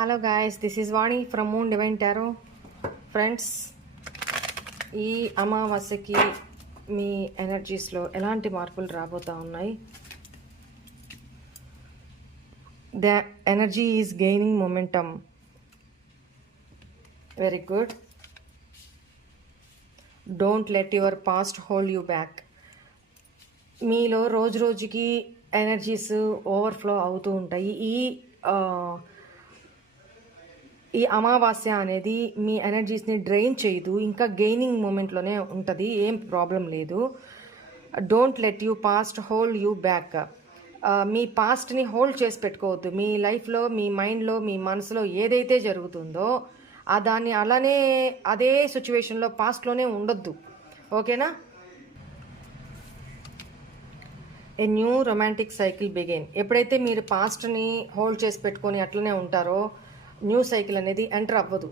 Hello guys this is Vani from Moon Divine Tarot friends ఈ అమావాస్యకి మీ ఎనర్జీస్లో ఎలాంటి మార్పులు రాబోతూ ఉన్నాయి? The energy is gaining momentum very good don't let your past hold you back మీలో రోజు రోజుకి ఎనర్జీస్ ఓవర్ఫ్లో అవుతూ ఉంటాయి. ఈ ఈ అమావాస్య అనేది మీ ఎనర్జీస్ని డ్రైన్ చేయదు ఇంకా గెయినింగ్ మూమెంట్లోనే ఉంటుంది ఏం ప్రాబ్లం లేదు. Don't let you past hold you back మీ పాస్ట్ని హోల్డ్ చేసి పెట్టుకోవద్దు. మీ లైఫ్లో మీ మైండ్లో మీ మనసులో ఏదైతే జరుగుతుందో ఆ దాన్ని అలానే అదే సిచ్యువేషన్లో పాస్ట్లోనే ఉండొద్దు. ఓకేనా? A new romantic cycle begin ఎప్పుడైతే మీరు పాస్ట్ని హోల్డ్ చేసి పెట్టుకొని అట్లనే ఉంటారో న్యూ సైకిల్ అనేది ఎంటర్ అవ్వదు.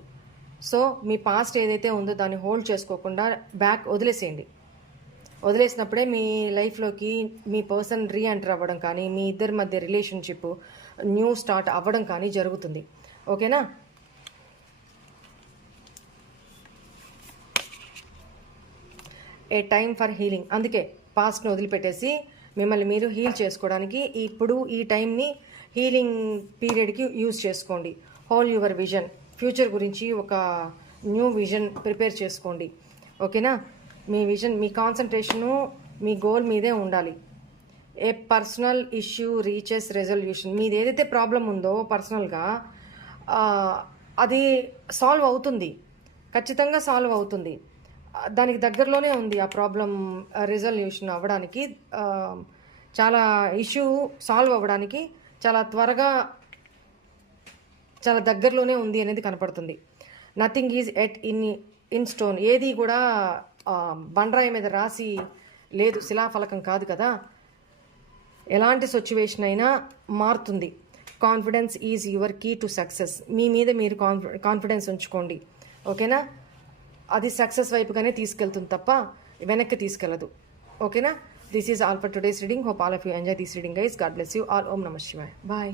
సో మీ పాస్ట్ ఏదైతే ఉందో దాన్ని హోల్డ్ చేసుకోకుండా బ్యాక్ వదిలేసేయండి. వదిలేసినప్పుడే మీ లైఫ్లోకి మీ పర్సన్ రీ ఎంటర్ అవ్వడం కానీ మీ ఇద్దరి మధ్య రిలేషన్షిప్ న్యూ స్టార్ట్ అవ్వడం కానీ జరుగుతుంది. ఓకేనా? A time for healing. అందుకే పాస్ట్ని వదిలిపెట్టేసి మిమ్మల్ని మీరు హీల్ చేసుకోవడానికి ఇప్పుడు ఈ టైంని హీలింగ్ పీరియడ్కి యూజ్ చేసుకోండి. హోల్ యువర్ విజన్ ఫ్యూచర్ గురించి ఒక న్యూ విజన్ ప్రిపేర్ చేసుకోండి. ఓకేనా మీ విజన్ మీ కాన్సన్ట్రేషను మీ గోల్ మీదే ఉండాలి. A personal issue reaches resolution మీది ఏదైతే ప్రాబ్లం ఉందో పర్సనల్గా అది సాల్వ్ అవుతుంది. ఖచ్చితంగా సాల్వ్ అవుతుంది. దానికి దగ్గరలోనే ఉంది ఆ ప్రాబ్లం రిజల్యూషన్ అవ్వడానికి. చాలా ఇష్యూ సాల్వ్ అవ్వడానికి చాలా త్వరగా చాలా దగ్గరలోనే ఉంది అనేది కనపడుతుంది. Nothing is set in in stone ఏది కూడా బండరాయి మీద రాసి లేదు శిలాఫలకం కాదు కదా. ఎలాంటి సిచ్యువేషన్ అయినా మారుతుంది. Confidence is your key to success మీ మీద మీరు కాన్ఫి కాన్ఫిడెన్స్ ఉంచుకోండి. ఓకేనా? అది సక్సెస్ వైపుగానే తీసుకెళ్తుంది తప్ప వెనక్కి తీసుకెళ్ళదు ఓకేనా? This is all for today's reading hope all of you enjoy this reading guys God bless you all ఓం నమ శివాయ్ బాయ్